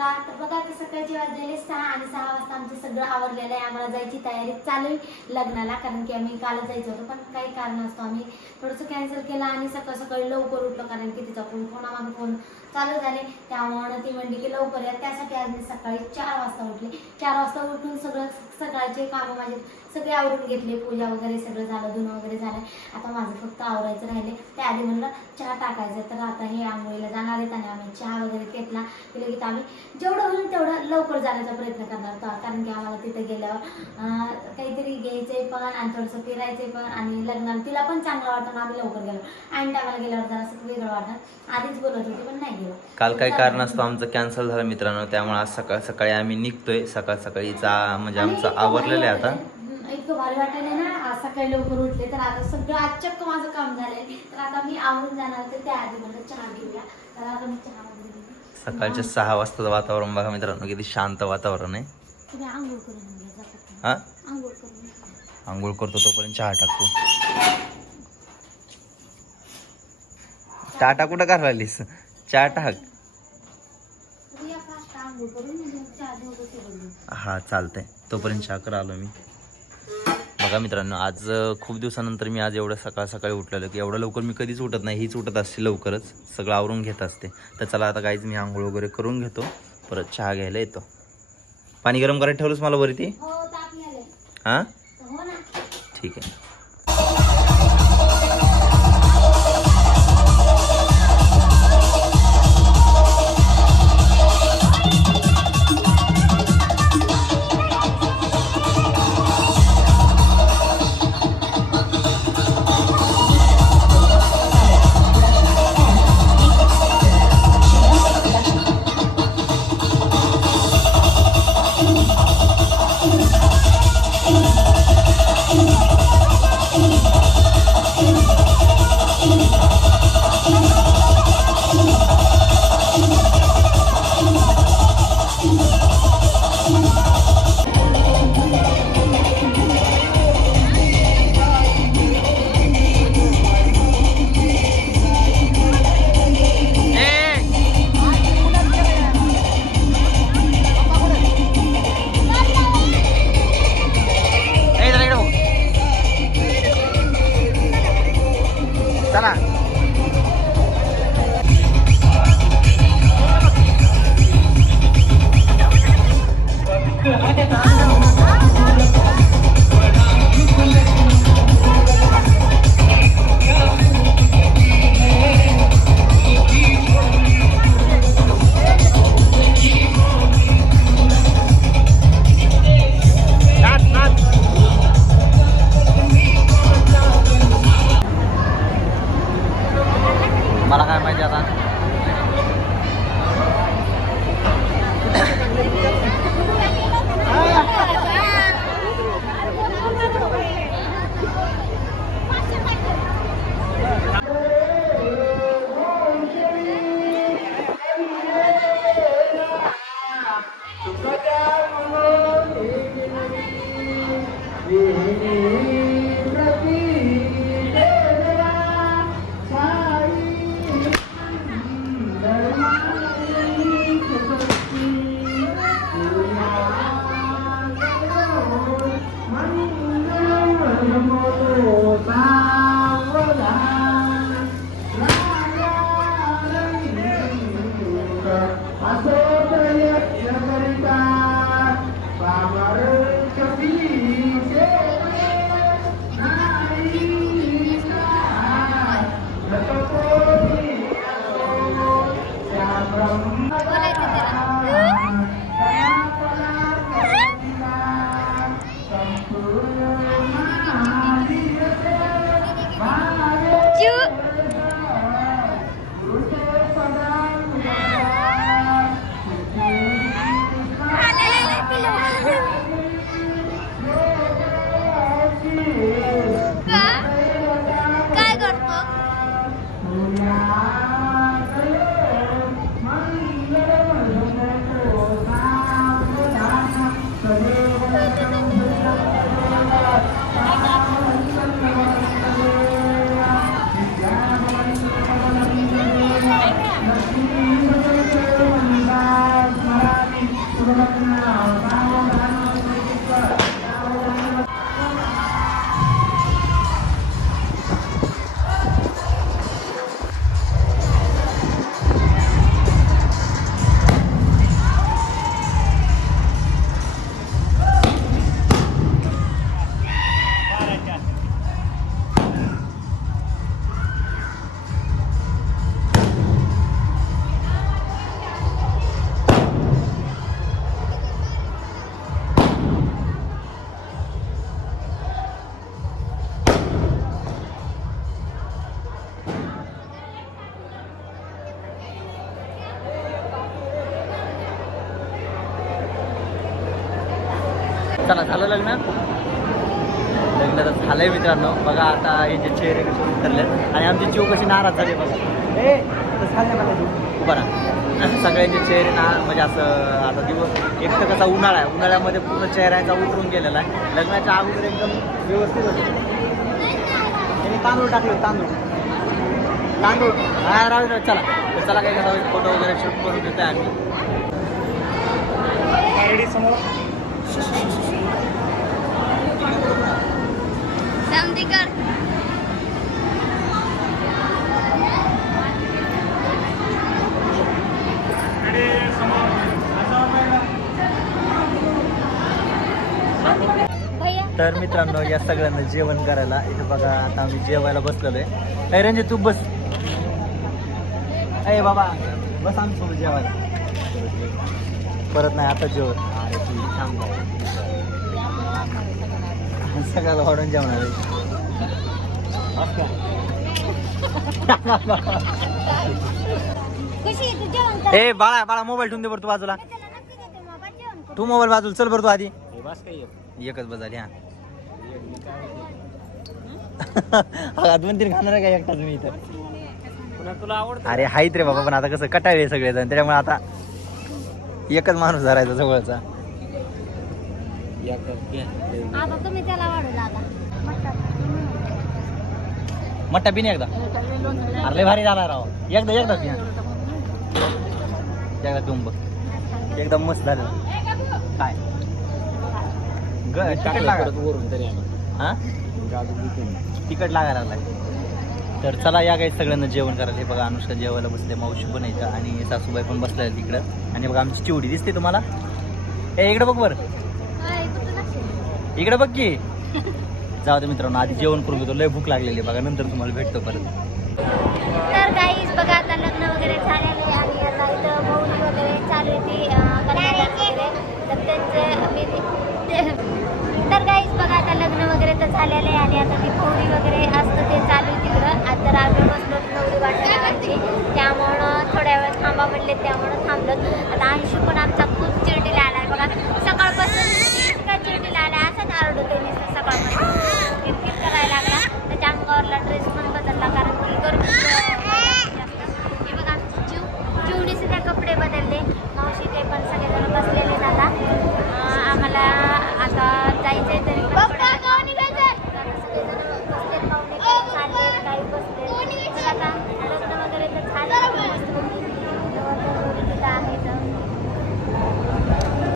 म्हणला तर बघा आता सकाळची वाजलेले 6 आणि 6 वाजता आमचं सगळं आवरलेलं आहे. आम्हाला जायची तयारी चालू आहे लग्नाला, कारण की आम्ही कालच जायचं होतं पण काही कारण असतो आम्ही थोडंसं कॅन्सल केलं आणि सकाळी लवकर उठलो, कारण की तिचा फोन फोन चालू झाले. त्यामुळे ती म्हणली की लवकर या, त्यासाठी आज मी सकाळी 4 वाजता उठले. 4 वाजता उठून सकाळचे कामं माझे सगळे आवरून घेतले, पूजा वगैरे सगळं झालं, धुणं वगैरे झालं. आता माझं फक्त आवरायचं राहिले. त्याआधी म्हणलं चहा टाकायचं, तर आता हे आंघोळीला जाणार आहेत आणि आम्ही चहा वगैरे घेतला की लगेच आम्ही जेवढं होईल तेवढं लवकर जाण्याचा प्रयत्न करणार होता, कारण की आम्हाला तिथे गेल्यावर काहीतरी घ्यायचंय पण आणि थोडंसं फिरायचंय पण, आणि लग्नाला तिला पण चांगलं वाटतं ना आम्ही लवकर गेलो. आणि टायमाला गेल्यावर जरा असं वेगळं वाटतं. आधीच बोलत होते पण नाही गेलो. काल काही कारण असतं आमचं कॅन्सल झालं मित्रांनो, त्यामुळे आज सकाळी आम्ही निघतोय. सकाळीचा म्हणजे आमचं आवरलेलं आहे आता. इतकं भारी वाटायला ना, आज सकाळी लवकर उठले तर आता सगळं आज चक्क माझं काम झालंय. तर आता मी आवरून जाणार होते, त्याआधी म्हणलं चहा घेऊया. तर आता मी चहा वगैरे घेते. सकाळच्या 6 वाजताचं वातावरण बघा मित्रांनो, किती शांत वातावरण आहे. तुम्ही आंघोळ करून घ्या. हा, आंघोळ करून आंघोळ करतो तोपर्यंत चहा टाकतो. टाटा कुठं का राहिलीस? चहा टाक. हा चालतंय, तोपर्यंत चहा करा आलो मी. बघा मित्रांनो, आज खूप दिवसानंतर मी आज एवढं सकाळी उठलेलं की एवढं लवकर मी कधीच उठत नाही. हीच उठत असते लवकरच, सगळं आवरून घेत असते. तर चला आता काहीच मी आंघोळ वगैरे करून घेतो, परत चहा घ्यायला येतो. पाणी गरम करायला ठेवलंच मला वरती? हां ठीक आहे. चला मला काय माहिती आता. चला झालं लग्न तर झालंय मित्रांनो. बघा आता यांचे चेहरे कसे उतरले आणि आमची जीव कशी नाराज झाली बघा. उभा राहा. सगळ्यांचे चेहरे ना म्हणजे असं आता दिवस एक तर कसा उन्हाळा आहे, उन्हाळ्यामध्ये पूर्ण चेहऱ्यांचा उतरून गेलेला आहे. लग्नाच्या अगोदर एकदम व्यवस्थित होते. त्यांनी तांदूळ टाकले, तांदूळ हा राहू दे. चला तर चला काय कसा फोटो वगैरे शूट करून देतोय आम्ही. तर मित्रांनो या सगळ्यांना जेवण करायला इथे बघा आता आम्ही जेवायला बसलेलो आहे. अरे रंजित तू बस. अरे बाबा बस आमच्यासोबत जेवायला. परत नाही आता जेवण सगळ्याला वाढून जेवणार ए बाळा बाळा मोबाईल ठेवून दे बरं तू बाजूला. तू मोबाईल बाजूला चल बरं तू आधी. एकच बजाली हा. 2-3 खाणार आहे का एकटाच मी इथं. तुला आवडत अरे हायत रे बाबा पण आता कसं कटाळे सगळेजण त्याच्यामुळे आता एकच माणूस धरायचा जवळचा. मट्टा पिणे एकदा अरे भारी झाला राव. एकदा पिया एकदा पिऊन बघ एकदम मस्त झालं. काय तिकट लागायला लागलाय. तर चला या काही सगळ्यांना जेवण करायला. हे बघा अनुष्का जेवायला बसले, मावशी पण येतं आणि सासूबाई पण बसल्या तिकडं. आणि बघा आमची चिवडी दिसते तुम्हाला. हे इकडं बघ बरं, इकडं बघ की. जाऊ दे मित्रांनो आधी जेवण करून घेतो, लय भूक लागलेली बघा, नंतर तुम्हाला भेटतो परत. तर गाईज बघा आता लग्न वगैरे झालेले आणि आता इथं मौली वगैरे चालू होती तर त्यांचे तर गाईज बघा आता लग्न वगैरे तर झालेलं आहे आणि आता ती पोळी वगैरे असतं ते चालू आहे तिकडं. आता तर आम्ही बसलो नवरी वाटत लावायची, त्यामुळं थोड्या वेळ थांबा म्हणले त्यामुळं थांबलो. आता अंशू पण आमचा खूप चिरडीला आला बघा. सकाळपासून इतका चिरडीला आला असंच आरडतो मी सकाळपासून किरकिर करायला लागला. त्याच्या अंगावरला ड्रेस पण बदलला कारण की गरमी